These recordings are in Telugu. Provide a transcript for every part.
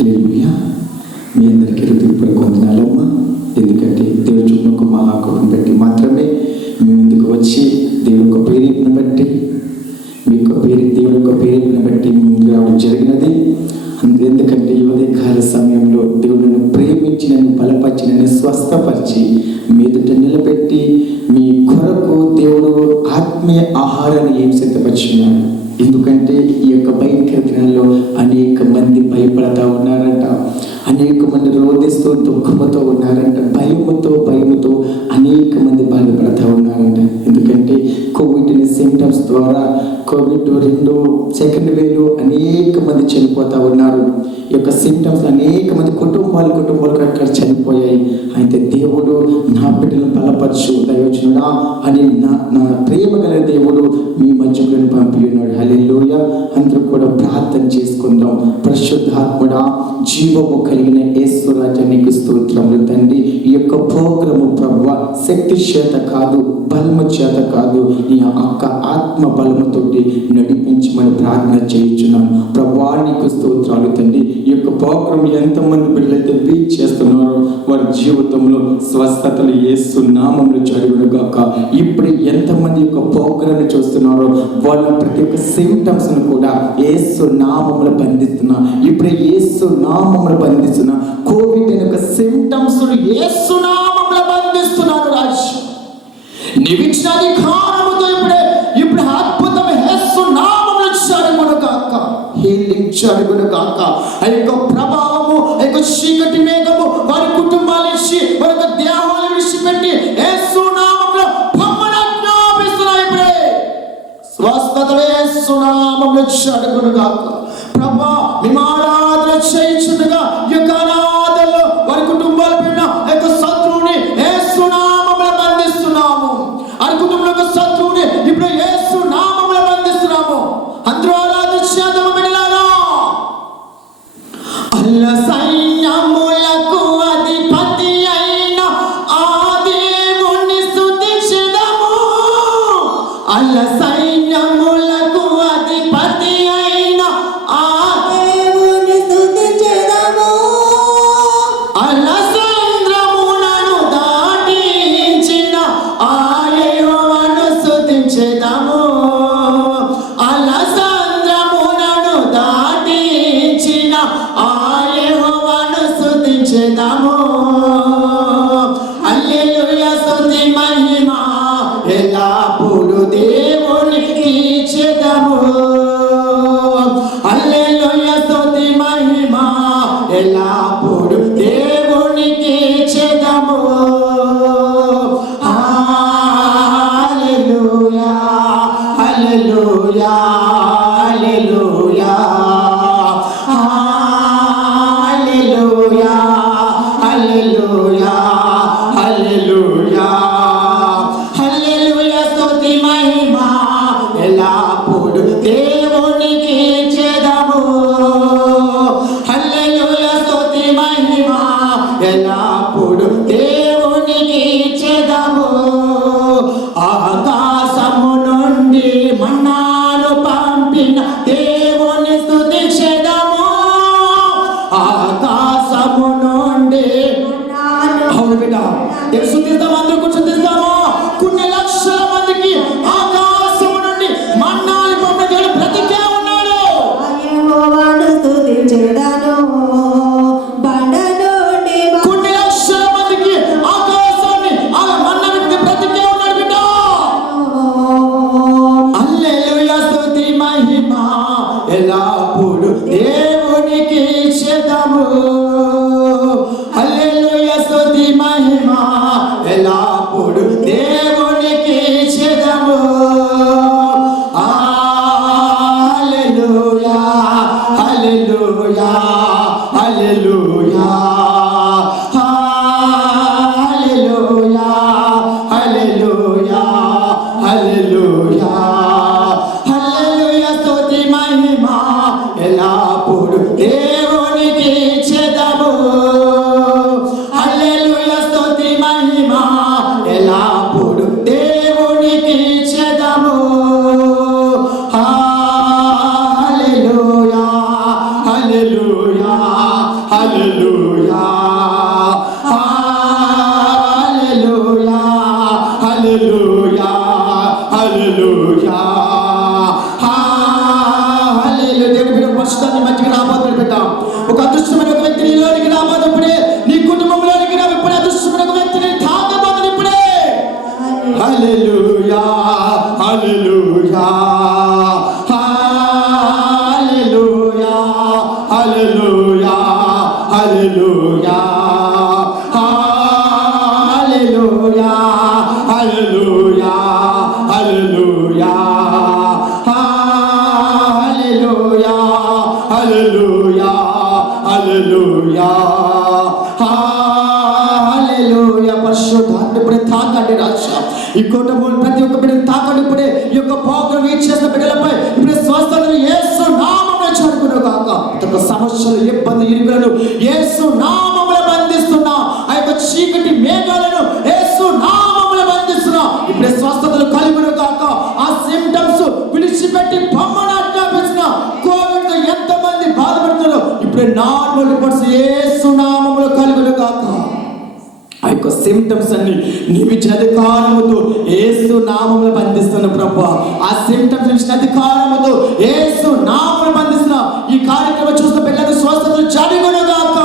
హల్లెలూయా. మీ అందరికీ హృదయపూర్వక వందనాలమ్మా. ఎందుకంటే దేవుడు చూపిన ఒక మహాకృపను బట్టి మాత్రమే మీ ముందుకు వచ్చి దేవుడు ఒక ప్రేరేపణ బట్టి దేవుడు ఒక ప్రేరేపణ బట్టి మీ ముందుకు రావడం జరిగినది. ఎందుకంటే ఈ ఉదయకాల సమయంలో దేవుడు నన్ను ప్రేమించి నన్ను బలపరిచి నన్ను స్వస్థపరిచి మీదట నిలబెట్టి మీ కొరకు దేవుడు ఆత్మీయ ఆహారాన్ని ఏం సిద్ధపరిచున్నాడు. ఎందుకంటే ఈ యొక్క భయంకర దినాల్లో అనేక మంది భయపడతా ఉన్నారంట, అనేక మంది రోధిస్తూ దుఃఖముతో ఉన్నారంట, భయముతో అనేక మంది బాధపడతా ఉన్నారంట. ఎందుకంటే కోవిడ్ సింటమ్స్ ద్వారా కోవిడ్ 2 సెకండ్ వేవ్ అనేక మంది చనిపోతూ ఉన్నారు. ఈ యొక్క సింటమ్స్ అనేక మంది కుటుంబాలు అక్కడ చనిపోయాయి. అయితే దేవుడు నా బిడ్డలను బలపరచు దైవజనుడా అని నా ప్రేమ గల దేవుడు మీ మధ్యలో పంపి ఉన్నాడు. హల్లెలూయా. అందరూ కూడా ప్రార్థన చేసుకుందాం. పరిశుద్ధాత్ముడా, జీవము కలిగిన యేసు రాజా నీకు స్తోత్రములు తండ్రి. ఈ యొక్క ప్రోగ్రాము ప్రభువా శక్తి చేత కాదు, బలము చేత కాదు, నీ యొక్క ఆత్మ బలముతోటి నడిపించమని ప్రార్థన చేయించున్నాను. ప్రభువా నీకు స్తోత్రాలు తండ్రి. ఈ యొక్క ప్రోగ్రాం ఎంతమంది బిడ్డలైతే బీచ్ చేస్తున్నారో వారి జీవితంలో స్వస్థతలు యేసు నామములో జరుగును గాక. ఇప్పుడు ఎంతమంది యొక్క ప్రోగ్రాన్ని చూస్తున్నారో వాళ్ళ ప్రతి ఒక్క సింటమ్స్ ను కూడా యేసు నామములో బంధిస్తున్నా. ఇప్పుడు యేసు నామములో బంధిస్తున్నా. కోవిడ్ అనే ఒక సింటమ్స్ యేసు నామములో బంధిస్తున్నాను. రాజు నీవిచ్చిన అధికారముతో ఇప్పుడు అద్భుతం యేసు నామములో జరుగును గాక. హీలింగ్ జరుగును గాక. ఆ యొక్క ప్రభావము, ఆ యొక్క చీకటి మేఘము వారి కుటుంబాల నుంచి వారి యొక్క దేహాలను విడిచిపెట్టి యేసు నామములో ఆజ్ఞాపిస్తున్నాను. ఇప్పుడే స్వస్థతలు యేసు నామములో జరుగును గాక. ప్రభా మేము ఆరాధన చేయించుటగా ఈ యొక్క అనాథల్లో వారి కుటుంబాల పైన యొక్క శత్రువుని యేసు నామములో బంధిస్తున్నాము. ఆ కుటుంబంలో యొక్క శత్రువుని ఇప్పుడు యేసు నామములో బంధిస్తున్నాము. అందరూ ఆరాధన చేద్దాము. అల్ల సైన్యములకు అధిపతి అయిన ఆ దేవుని స్తుతించెదము. అల్ల సైన్యములకు అధిపతి అయిన ఆ దేవుని స్తుతించెదము. అల్ల సంద్రములను దాటించిన ఆ యెహోవాను స్తుతించెదము. అల్ల సంద్రములను దాటించిన ఆ యెహోవాను స్తుతించెదము. హల్లెలూయా. స్తుతి మహిమ ఎల్లప్పుడూ దేవునికి ఇచ్చెదము. హల్లెలూయా. స్తుతి మహిమ ఎల్లప్పుడూ దేవునికి ఇచ్చెదము. హల్లెలూయా. హల్లెలూయా. హల్లెలూయా. హల్లెలూయా. హల్లెలూయా. హల్లెలూయా. హల్లెలూయా. స్తుతి మహిమ హల్లెలూయా హల్లెలూయా హల్లెలూయా. దేవుని బిడ్డ పరిశుద్ధాన్ని మధ్యకి రాబోతున్న బిడ్డ, ఒక అదృష్టమైన ఒక వ్యక్తి నీలోనికి రాబోదు ఇప్పుడే, నీ కుటుంబంలోనికి రా ఇప్పుడే. అదృష్టమైన ఒక వ్యక్తిని తాకబోదు ఇప్పుడే. హల్లెలూయా హల్లెలూయా హల్లెలూయా హల్లెలూయా హల్లెలూయా హల్లెలూయా హల్లెలూయా హల్లెలూయా హల్లెలూయా హల్లెలూయా హల్లెలూయా హల్లెలూయా. పరిశుద్ధాత్మ ఇప్పుడే తాకండి రాజా, ఈ కుటుంబం ప్రతి ఒక్క బిడ్డను తాకండి ఇప్పుడే. ఈ యొక్క ప్రోగ్రాం వీక్షిస్తున్న బిడ్డలపై ఇప్పుడే స్వస్థతను యేసు నామములో చేరుకును గాక. తమ సమస్యలు, ఇబ్బంది, ఇరుకులను యేసు నామములో బంధిస్తున్నా. ఆ యొక్క చీకటి మేఘాలను యేసు నామములో బంధిస్తున్నా. ఇప్పుడే స్వస్థతలు కలుగును గాక. ఆ సింప్టమ్స్ విడిచిపెట్టి బొమ్మను ఆజ్ఞాపించిన. కోవిడ్ తో ఎంతమంది బాధపడుతున్నారో ఇప్పుడే నార్మల్ రిపోర్ట్స్ యేసు నామములో కలుగును గాక. ఆ యొక్క సింప్టమ్స్ అన్ని నీవిచ్చిన అధికారముతో యేసు నామములో బంధిస్తున్న ప్రభు. ఆ సింప్టమ్స్ ఇచ్చిన అధికారముతో యేసు నామములో బంధిస్తున్న. ఈ కార్యక్రమం చూస్తున్న పిల్లలకు స్వస్థతలు జరుగును గాక.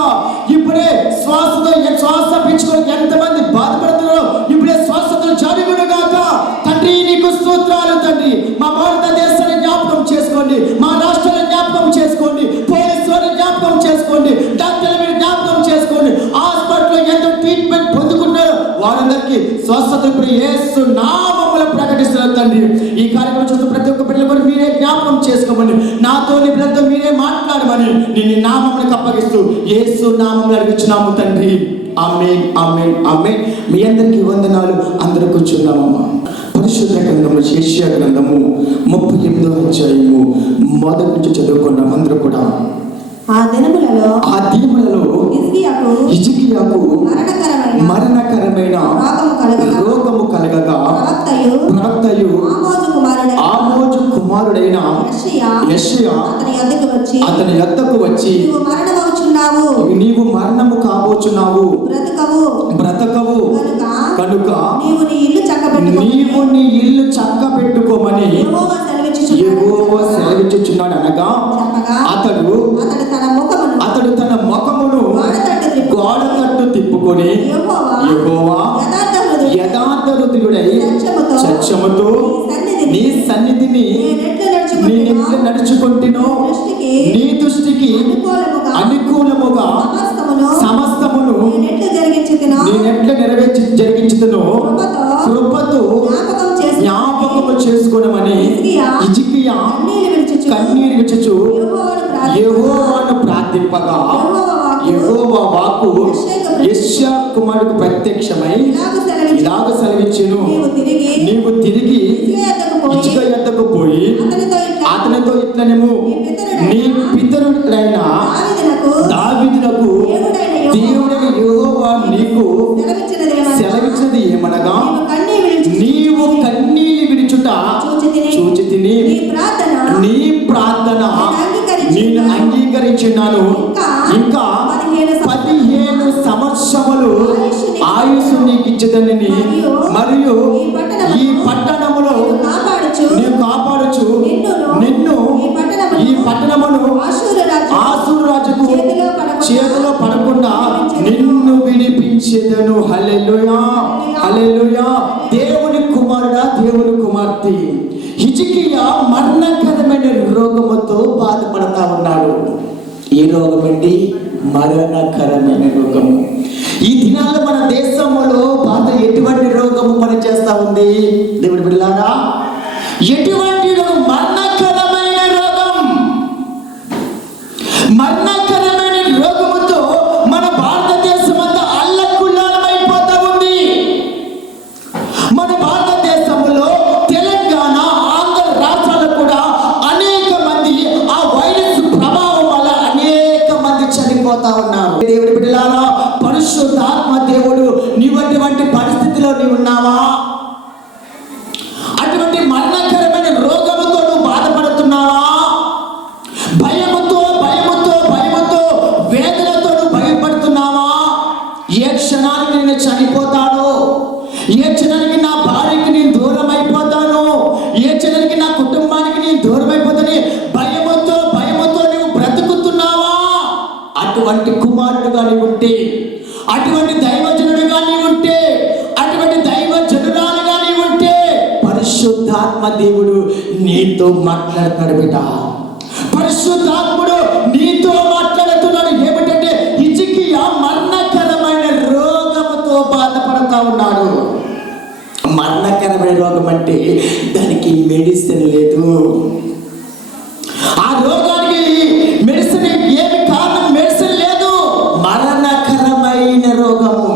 ఇప్పుడే శ్వాసతో శ్వాస పీల్చుకోవడానికి ఎంతమంది బాధపడుతున్నారో ఇప్పుడే స్వస్థతలు జరుగును గాక. తండ్రి నీకు స్తోత్రాలు తండ్రి. మా భారతదేశాన్ని జ్ఞాపకం చేసుకోండి, మా రాష్ట్రాన్ని జ్ఞాపకం చేసుకోండి, పోలీసు వారిని జ్ఞాపకం చేసుకోండి, డాక్టర్ల మీద జ్ఞాపకం చేసుకోండి. హాస్పిటల్లో ఎంతో ట్రీట్మెంట్ పొందుకున్నారు వారందరికీ స్వస్థత ఇప్పుడు యేసు నామములో ప్రకటిస్తున్నారు తండ్రి. ఈ కార్యక్రమం చూస్తూ ప్రతి ఒక్క పిల్లల కూడా మీరే జ్ఞాపకం చేసుకోమని, నాతో నీ పిల్లలతో మీరే మాట్లాడమని నేను నామములకు అప్పగిస్తూ యేసు నామములో అడుగుచున్నాము తండ్రి. ఆమేన్ ఆమేన్ ఆమేన్. మీ అందరికీ వందనాలు. అందరూ కూర్చున్నామమ్మా. పరిశుద్ధ గ్రంథము యెషయా గ్రంథము 38వ అధ్యాయము మొదటి నుంచి చదువుకున్నాం అందరూ కూడా. ఆ దినములలో హిజ్కియాకు మరణకరమైన రోగము కలగగా ప్రవక్తయు ఆమోజు కుమారుడైన యెషయా అతని యొద్దకు వచ్చి నీవు మరణము కాబోచున్నావు, బ్రతకవు కనుక నీవు నీ ఇల్లు చక్కబెట్టుకోమని యెహోవా సెలవిచ్చుచున్నాడు అనగా అతడు తన ముఖమును గోడ తట్టు తిప్పుకొని యెహోవా యథార్థ హృదయుడై సత్యముతో నీ సన్నిధిని నేనెట్లా నడుచుకుంటునో నీ దృష్టికి అనుకూలముగా సమస్తమును నేనెట్లా జరిగించుతునో కృపతో జ్ఞాపకము చేసుకోనమని హిజ్కియా కన్నీరు విడుచుచు యెహోవాను ప్రార్థింపగా యెహోవా వాక్కు యెషయా కుమారుడికి ప్రత్యక్షమై ఇలాగ సెలవిచ్చెను, నీవు తిరిగి హిజ్కియా యొద్దకు పోయి అతనితో ఇట్లనేమో నీ పితరుడైన దావీదునకు దేవుడైన యెహోవా నీకు సెలవిచ్చినది ఏమనగా నీవు కన్నీళ్లు విడుచుట చూచితిని, నీ ప్రార్థన నేను అంగీకరించున్నాను. ఇంకా 15 సంవత్సరములు ఆయుసు నీకు ఇచ్చేదని మరియు ఈ పట్టణములో నీవు కాపాడుచు నిన్ను ఈ పట్టణమును ఆషూరు రాజుకు చేతిలో పడకుండా నిన్ను విడిపించేదను. హల్లెలూయా హల్లెలూయా. దేవుని కుమారుడా, దేవుని కుమార్తె హిజ్కియా మరణకరమైన రోగముతో బాధపడతా ఉన్నాడు. ఈ రోగం ఏంటి? మరణకరమైన రోగము. ఈ దినాల్లో మన దేశంలో బాధ ఎటువంటి రోగము పనిచేస్తా ఉంది దేవుడి బిడ్డలారా? ఎటువంటి రోగం? మరణకరమైన రోగం. మరణకరమైన రోగముతో మన భారతదేశం అంతా అల్లకుల్లాలమైపోతా ఉంది. మన భారతదేశంలో తెలంగాణ, ఆంధ్ర రాష్ట్రాల్లో కూడా అనేక మంది ఆ వైరస్ ప్రభావం వల్ల అనేక మంది చనిపోతా ఉన్నారు. దేవుడి బిడ్డలారా, పరిశుద్ధాత్మ దేవుడు నీవు అటువంటి పరిస్థితిలో నీవు ఉన్నావా? అటువంటి మరణకరమైన రోగముతో నువ్వు బాధపడుతున్నావా? భయముతో వేదనతో నువ్వు భయపడుతున్నావా? ఏ క్షణానికి నేను చనిపోతాడో, ఏ క్షణానికి నా భార్య నీతో మాట్లాడుతున్నాడు బిడ్డ. పరిశుద్ధాత్ముడు నీతో మాట్లాడుతున్నాడు. ఏమిటంటే హిజ్కియా మరణకరమైన రోగముతో బాధపడతా ఉన్నాడు. మరణకరమైన రోగం అంటే దానికి మెడిసిన్ లేదు. ఆ రోగానికి మెడిసిన్ ఏమి కారణం? మెడిసిన్ లేదు. మరణకరమైన రోగము.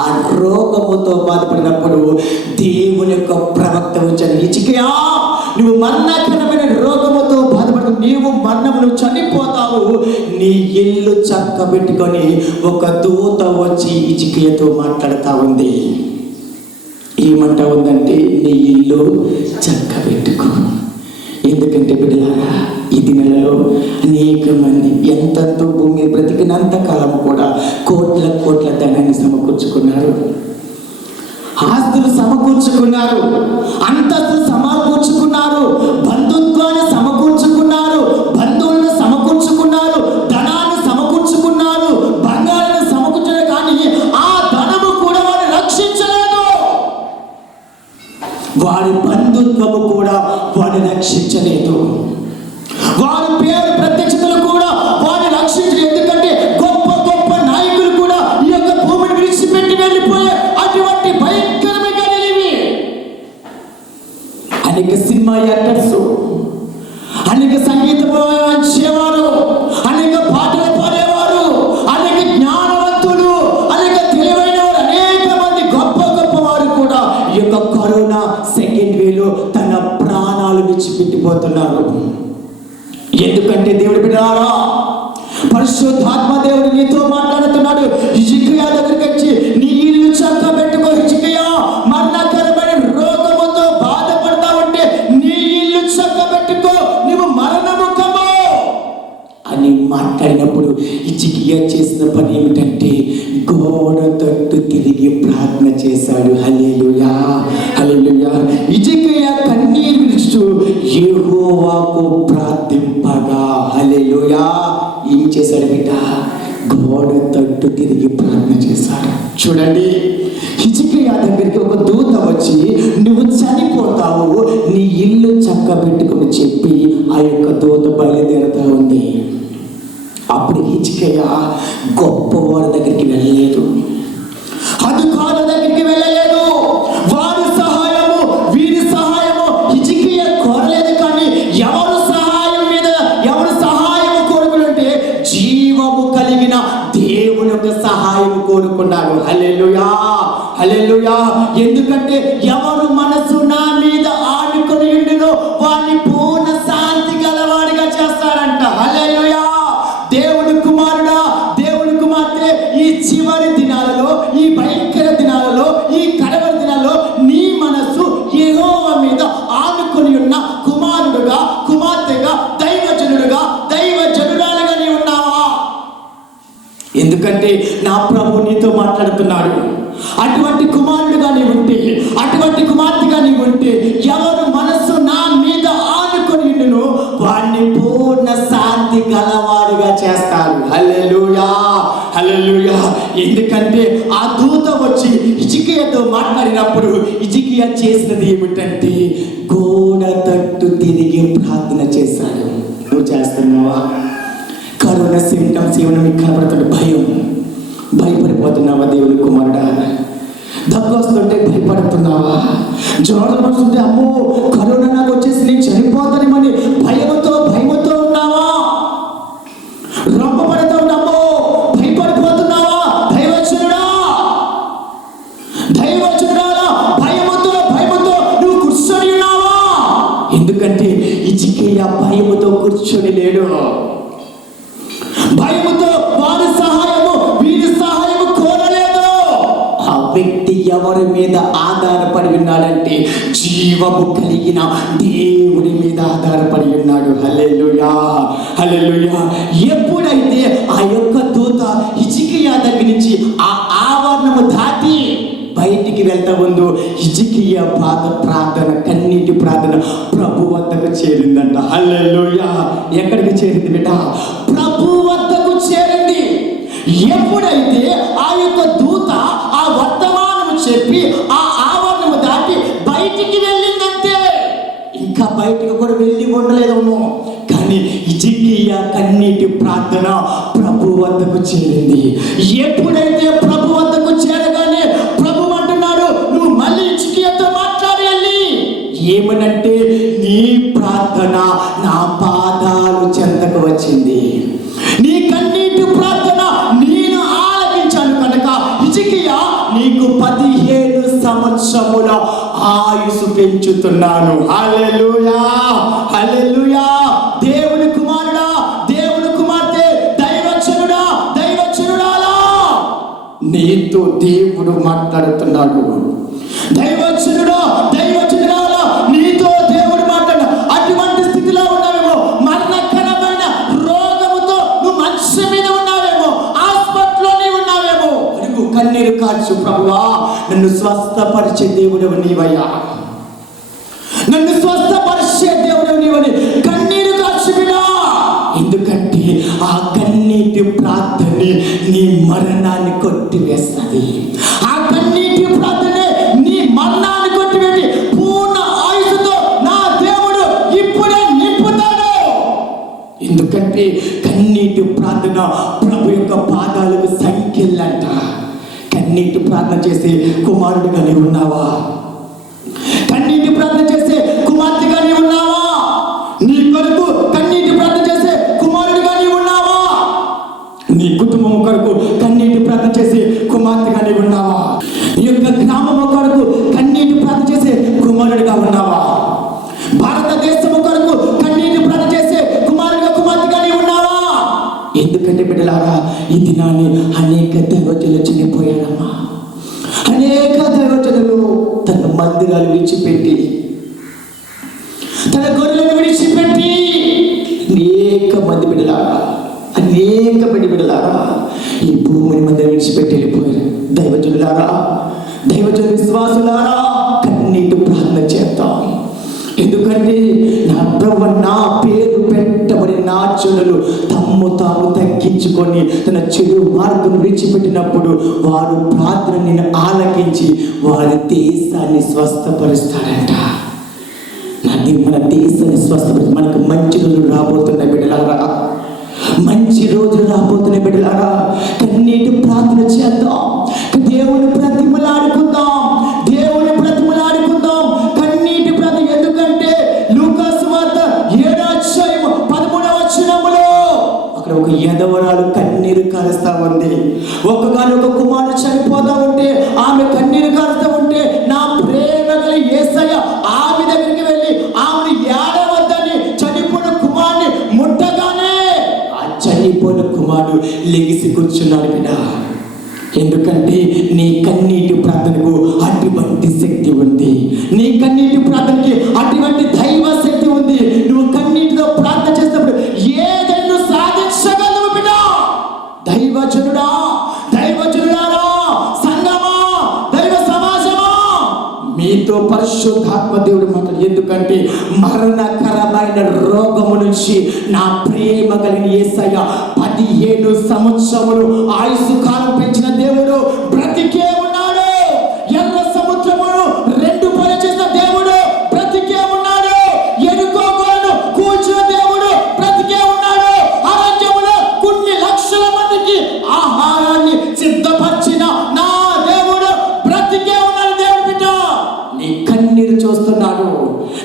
ఆ రోగముతో బాధపడినప్పుడు దేవుని యొక్క ప్రవక్త వచ్చాడు. హిజ్కియా, నువ్వు మరణకరమైన రోగముతో బాధపడు, నీవు మరణము చనిపోతావు, నీ ఇల్లు చక్కబెట్టుకొని ఒక దూత వచ్చి హిజ్కియాతో మాట్లాడుతూ ఉంది. ఏమంటా ఉందంటే, నీ ఇల్లు చక్కబెట్టుకో. ఎందుకంటే బిడ్డలారా, ఈ దినాలలో అనేక మంది ఎంతెంతో భూమి బ్రతికినంత కాలం కూడా కోట్ల కోట్ల ధనాన్ని సమకూర్చుకున్నారు, ఆస్తులు సమకూర్చుకున్నారు, అంతస్తులు సమకూర్చుకున్నారు, బంధుత్వాన్ని సమకూర్చుకున్నారు, బంధువులను సమకూర్చుకున్నారు, ధనాన్ని సమకూర్చుకున్నారు, బంగారాన్ని సమకూర్చున్నారు. కానీ ఆ ధనము కూడా వారిని రక్షించలేదు. వారి బంధుత్వము కూడా వారిని రక్షించలేదు. వారి పేరు ప్రత్యక్షతలు కూడా వారిని రక్షించలేదు. ఎందుకంటే గొప్ప గొప్ప నాయకులు కూడా ఈ యొక్క భూమిని విడిచిపెట్టి వెళ్ళిపోయే అటువంటి భయంకరమైన ఇవి. అనేక సినిమా యాక్టర్స్, అనేక సంగీతం చేసేవారు, అనేక పాటలు పాడేవారు, అనేక జ్ఞానవంతులు, అనేక తెలివైన వారు, అనేక మంది గొప్ప గొప్ప వారు కూడా ఈ యొక్క కరోనా సెకండ్ వేలో తన ప్రాణాలు విడిచిపెట్టిపోతున్నారు. ఎందుకంటే దేవుడి బిడ్డలారా, పరిశుద్ధాత్మ దేవుడు నీతో మాట్లాడుతున్నాడు. హిజ్కియా దగ్గరికి వచ్చి, నీ ఇల్లు చక్కబెట్టుకో హిజ్కియా, మరణకరమైన రోగముతో బాధపడతా ఉంటే నీ ఇల్లు చక్కబెట్టుకో, నువ్వు మరణముఖము అని మాట్లాడినప్పుడు హిజ్కియా చేసిన పని ఏమిటంటే గోడ తట్టు తిరిగి ప్రార్థన చేశాడు. హల్లెలూయా, హల్లెలూయా. హిజ్కియా కన్నీరు విడుచు యెహోవాకు ప్రార్థింపగా, హల్లెలూయా, ఏం చేశాడు బిడ్డ? గోడ తట్టు తిరిగి ప్రార్థన చేశాడు. చూడండి, హిజ్కియా దగ్గరికి ఒక దూత వచ్చి, నువ్వు చనిపోతావు, నీ ఇల్లు చక్కబెట్టుకుని చెప్పి ఆ యొక్క దూత బయలుదేరుతా ఉంది. అప్పుడు హిజ్కియా గొప్పవారి దగ్గరికి వెళ్ళలేదు, అధికారుల దగ్గరికి వెళ్ళలేదు, వారి సహాయము వీరి సహాయము హిజ్కియా కోరలేదు. కానీ ఎవరు సహాయం మీద ఎవరు సహాయం కోరుకుంటే జీవము కలిగిన దేవుని యొక్క సహాయం కోరుకున్నాడు. హల్లెలూయా, హల్లెలూయా. ఎందుకంటే ఎవరు మనసు నా మీద ఆడుకొని ఉండునో వారిని పూర్ణ శాంతి గలవాడిగా చేస్తాడంట. హల్లెలూయా. దేవుని కుమారుడా, దేవుని కుమార్తె, ఈ చివరి దినాలలో, ఈ భయంకర దినాలలో, ఈ కడవరి దినాలలో నీ మనసు యెహోవా మీద ఆనుకొని ఉన్న కుమారుడుగా, కుమార్తెగా, దైవజనుడుగా, దైవజనురాలుగా నీ ఉన్నావా? ఎందుకంటే నా ప్రభు నీతో మాట్లాడుతున్నాడు. అటువంటి కుమారుడుగా నీ ఉంటే, అటువంటి కుమార్తెగా నీ ఉంటే, ఎవరు మనసు నా మీద ఆనుకొని ఉండునో వారిని పూర్ణ శాంతి గలవాడిగా చేస్తారు. హల్లెలూయా, హల్లెలూయా. ఎందుకంటే ఆ దూత వచ్చి హిజ్కియాతో మాట్లాడినప్పుడు హిజ్కియా చేసినది ఏమిటంటే గోడ తట్టు తిరిగి ప్రార్థన చేశాడు. నువ్వు చేస్తున్నావా? కరోనా సింటమ్స్ ఏమైనా మీకు కనబడుతుంది, భయపడిపోతున్నావా? దేవుని కుమారుడా, దగ్గు వస్తుంటే భయపడుతున్నావా? జ్వరం వస్తుంటే అమ్మో కరోనా నాకు వచ్చేసి నేను చనిపోతానేమని భయముతో ఉన్నావా? రొప్పబడుతూ ఉన్నామో భయపడిపోతున్నావా? దైవజనుడా, భయముతో నువ్వు కూర్చొని ఉన్నావా? ఎందుకంటే హిజ్కియా భయముతో కూర్చొని లేడు. భయముతో వారి సహాయము వీరి సహాయము కోరలేదు. ఆ వ్యక్తి ఎవరి మీద ఆధారపడి ఉన్నాడంటే జీవము కలిగిన దేవుడి మీద ఆధారపడి ఉన్నాడు. హల్లెలూయా, హల్లెలూయా. ఎప్పుడైతే ఆ యొక్క దూత హిజ్కియా దగ్గర నుంచి ఆ ఆవరణము దాటి బయటికి వెళ్తా ఉందో హిజ్కియా ప్రార్థన, కన్నీటి ప్రార్థన ప్రభు వద్దకు చేరిందంట. హల్లెలూయా. ఎక్కడికి చేరింది బిడ్డ? ప్రభు వద్దకు చేరింది. ఎప్పుడైతే ఆ యొక్క దూత ఆ వర్తమానము చెప్పి ఆ ఆవరణము దాటి బయటికి వెళ్ళిందంటే ఇంకా బయటకు కూడా వెళ్ళి ఉండలేదేమో. కానీ హిజ్కియా కన్నీటి ప్రార్థన ప్రభు వద్దకు చేరింది. ఎప్పుడైతే ప్రభు వద్దకు చేరగానే ప్రభు అంటున్నాడు, నువ్వు మళ్ళీ హిజ్కియాతో మాట్లాడాలి. ఏమనంటే, నీ ప్రార్థన నా పాదాలు చెంతకు వచ్చింది, నీ కన్నీటి ప్రార్థన నేను ఆలకించాను కనుక హిజ్కియా నీకు 15 సంవత్సరముల ఆయుసు పెంచుతున్నాను. హల్లెలూయా, హల్లెలూయా. దేవుని కుమారుడా, దేవుని కుమార్తె, దైవజనుడా, దైవజనురాలా, నీతో దేవుడు మాట్లాడుతున్నాడు. దైవజనుడా, దైవజనురాలా, నీతో దేవుడు మాట్లాడు. అటువంటి స్థితిలో ఉన్నావేమో, మరణకరమైన రోగముతో నువ్వు మంచం మీద ఉన్నావేమో, హాస్పిటల్లోనే ఉన్నావేమో. అడుగు, కన్నీరు కార్చు. ప్రభువా, నన్ను స్వస్థపరిచే దేవుడవు నీవయ్యా, నన్ను స్వస్థపరిచే దేవుడవు నీవని కన్నీరు కార్చు బిడ్డా. ఎందుకంటే ఆ కన్నీటి ప్రార్థనే నీ మరణాన్ని కొట్టివేస్తుంది. ఆ కన్నీటి ప్రార్థనే నీ మరణాన్ని కొట్టివేసి పూర్ణ ఆయుసుతో నా దేవుడు ఇప్పుడే నింపుతాడు. ఎందుకంటే కన్నీటి ప్రార్థన ప్రభు యొక్క పాదాలకు సంఖ్యలంట. కన్నీటి ప్రార్థన చేసే కుమారుడిగా నీవు ఉన్నావా? కన్నీటి ప్రార్థన చేసే కుమార్తెగా నీవు ఉన్నావా? నీ కొరకు కన్నీటి ప్రార్థన చేసే కుమారుడిగా నీవు ఉన్నావా? నీ కుటుంబం కొరకు కన్నీటి ప్రార్థన చేసే కుమార్తెగా నీవు ఉన్నావా? నీ యొక్క గ్రామం కొరకు కన్నీటి ప్రార్థన చేసే కుమారుడిగా ఉన్నావా? భారతదేశం కొరకు కన్నీటి ప్రార్థన చేసే కుమారుడిగా కుమార్తెగా నీవు ఉన్నావా? ఎందుకంటే బిడ్డలారా, ఈ దినాన్ని అనేక దైవజనులు చనిపోయారమ్మా. అనేక దైవజనులు తన మందిరాలు విడిచిపెట్టి, తన గొర్రెలను విడిచిపెట్టి, అనేక మంది బిడ్డలారా, అనేక మంది బిడ్డలారా ఈ భూమిని మధ్య విడిచిపెట్టి వెళ్ళిపోయారు. దైవజనులారా, దైవజన విశ్వాసులారా, కన్నీటి ప్రార్థన చేద్దాం. ఎందుకంటే నా ప్రభు, నా పేరు పెట్టబడిన నా జనులు తమ్ము తాము తగ్గించుకొని తన చెడు మార్గం విడిచిపెట్టినప్పుడు వారు ప్రార్థనని ఆలకించి వారి దేశాన్ని స్వస్థపరుస్తారంట. మన దేశాన్ని స్వస్థపరిచి మనకు మంచి రోజులు రాబోతున్నాయి బిడ్డలారా, మంచి రోజులు రాబోతున్నాయి బిడ్డలారా. కన్నీటి ప్రార్థన చేద్దాం, దేవుని ప్రతిమలాడుకుందాం, దేవుని ప్రతిమలాడుకుందాం. కన్నీటి ప్రార్థన. ఎందుకంటే లూకాసు వార్త 7:13 అక్కడ ఒక యదవరాలు కన్నీరు కారుస్తా ఉంది. ఒక్కగానొక కుమారుడు చనిపోతా ఉంటే ఆమె కన్నీరు కారుస్తా ఉంటే, నా ప్రేమ గల యేసయ్య ఆమె దగ్గరికి వెళ్ళి ఆమెను ఏడవద్దని చనిపోయిన కుమారుని ముట్టగానే ఆ చనిపోయిన కుమారుడు లెగిసి కూర్చున్నాడు బిడ్డ. ఎందుకంటే నీ కన్నీటి ప్రార్థనకు అటువంటి శక్తి ఉంది, నీ కన్నీటి ప్రార్థనకి అటువంటి దైవ శక్తి ఉంది. నువ్వు కన్నీటితో ప్రార్థన చేసినప్పుడు ఏదైనా సాధించగలవు బిడ్డ. దైవజనుడా, దైవజనులారా, సంగమా, దైవ సమాజమా, మీతో పరిశుద్ధాత్మ దేవుడు మాట్లాడు. ఎందుకంటే మరణకరమైన రోగము నుంచి నా ప్రేమ కలిగిన యేసయ్య 15 సంవత్సరములు ఆయుసు కాలం పెంచిన దేవుడు బ్రతికే ఉన్నాడు. ఎర్ర సముద్రమును 2 పాయలు చేసిన దేవుడు బ్రతికే ఉన్నాడు. ఎరుకో గోడను కూల్చిన దేవుడు బ్రతికే ఉన్నాడు. అరణ్యములో కొన్ని లక్షల మందికి ఆహారాన్ని సిద్ధపరిచిన నా దేవుడు బ్రతికే ఉన్నాడు. దేవుడు బిడ్డ, నీ కన్నీరు చూస్తున్నాడు.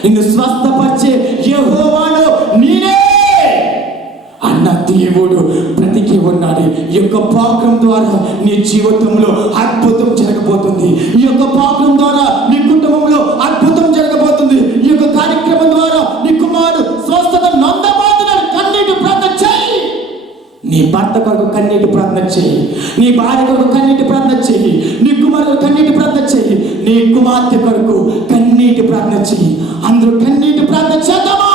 నిన్ను స్వస్థపరిచే యెహోవాను నేనే అన్న దేవుడు బ్రతికి ఉన్నాడు. ఈ యొక్క ప్రోగ్రాం ద్వారా నీ జీవితంలో అద్భుతం జరగబోతుంది. ఈ యొక్క ప్రోగ్రాం ద్వారా నీ కుటుంబంలో అద్భుతం జరగబోతుంది. ఈ యొక్క కార్యక్రమం ద్వారా నీ కుమారుడు స్వస్థత నొందబోతున్నాడు. కన్నీటి ప్రార్థన చేయి. నీ భర్త కొరకు కన్నీటి ప్రార్థన చేయి, నీ భార్య కొరకు కన్నీటి ప్రార్థన చేయి, నీ కుమారుడు కన్నీటి ప్రార్థన చేయి, నీ కుమార్తె కొరకు కన్నీటి ప్రార్థన చేయి. అందరూ కన్నీటి ప్రార్థన చేద్దామా?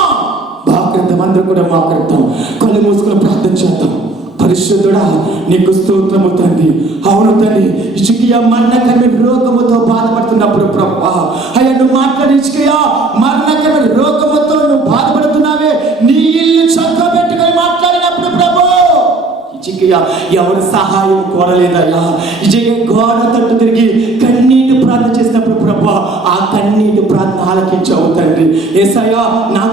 బాకృతం, అందరూ కూడా బాకృతం. కళ్ళు మూసుకుని ప్రార్థన చేద్దాం. పరిశుద్ధుడా, నీకు స్తోత్రము తండ్రి. అవును తండ్రి, హిజ్కియా మరణకరమైన రోగముతో బాధపడుతున్నప్పుడు ప్రభువా, అయ్యా నువ్వు మాట్లాడి హిజ్కియా మరణకరమైన రోగముతో నువ్వు బాధపడుతున్నావే, నీ ఇల్లు చక్కబెట్టుకొని మాట్లాడినప్పుడు ప్రభు హిజ్కియా ఎవరు సహాయం కోరలేదయ్యా. హిజ్కియా గోడ తట్టు తిరిగి కన్నీటి ప్రార్థన చేసినప్పుడు ప్రభు ఆ కన్నీటి ప్రార్థన ఆలకించావు తండ్రి. యేసయ్యా నా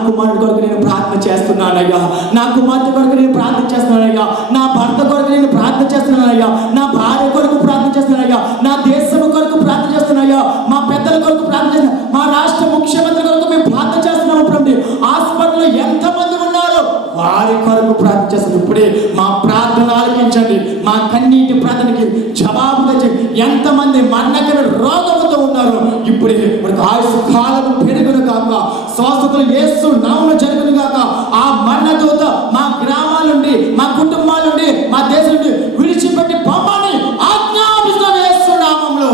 చేస్తున్నానయ్యా. నా కుమార్తె కొరకు నేను ప్రార్థన చేస్తున్నానయ్యా. నా భర్త కొరకు నేను ప్రార్థన చేస్తున్నానయ్యా. నా భార్య కొరకు ప్రార్థన చేస్తున్నానయ్యా. నా దేశం కొరకు ప్రార్థన చేస్తున్నానయ్యా. మా పెద్దల కొరకు ప్రార్థన చేస్తున్నా. మా రాష్ట్ర ముఖ్యమంత్రి కొరకు మేము ప్రార్థన చేస్తున్నాము. ప్రభు హాస్పిటల్లో ఎంతమంది ఉన్నారో వారి కొరకు ప్రార్థన చేస్తున్నాం. ఇప్పుడే మా ప్రార్థన ఆలకించండి. మా కన్నీటి ప్రార్థనకి జవాబు తెచ్చండి. ఎంతమంది మరణకర రోగముతో ఉన్నారు ఇప్పుడే మనకు ఆయుష్ కాలం పెరుగును కాక, స్వస్థతలు యేసు నామములో జరుగును కాక. ఆ మరణ దూత మా గ్రామాల నుండి, మా కుటుంబాల నుండి, మా దేశం నుండి విడిచిపెట్టి పంపని ఆజ్ఞాపిస్తున్నాం యేసు నామములో.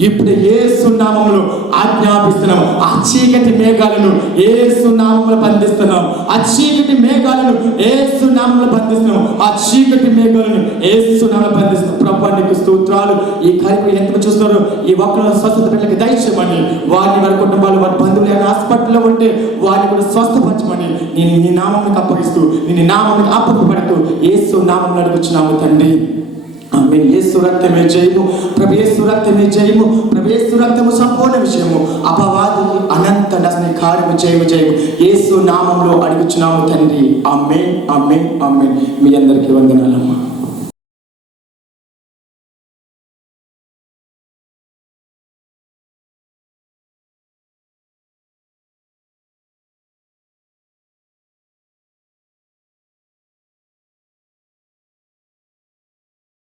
ఇప్పుడు యేసు నామములో ఆజ్ఞాపిస్తున్నాం. ఆ చీకటి మేఘాలను యేసు నామములో బంధిస్తున్నాం. ఆ చీకటి మేఘాలను యేసు నామములో బంధిస్తున్నాం. ఆ చీకటి మేఘాలను యేసు నామములో బంధిస్తున్నాం. ప్రభువా నీకు స్తోత్రాలు. ఈ కార్యక్రమం ఎంత చూస్తున్నారు, ఈ ఒక్కరు స్వస్థత పెట్టలకి దయచేయమని, వారిని వారి కుటుంబాలు, వారి బంధువులు ఏమైనా హాస్పిటల్లో ఉంటే వారిని కూడా స్వస్థపరచమని నేను నీ నామములకు అప్పగిస్తూ, నీ నామములకు అప్పగిపడుతూ యేసు నామములో అడుగుచున్నాము తండ్రి. ఆమేన్. యేసు రక్తమే జయము, ప్రభు యేసు రక్తమే జయము, ప్రభు యేసు రక్తము సంపూర్ణ విషయము, అపవాది అనంత నశన కార్యము జయము జయము యేసు నామములో అడుగుచున్నాము తండ్రి. ఆమేన్, ఆమేన్, ఆమేన్. మీ అందరికీ వందనాలమ్మా.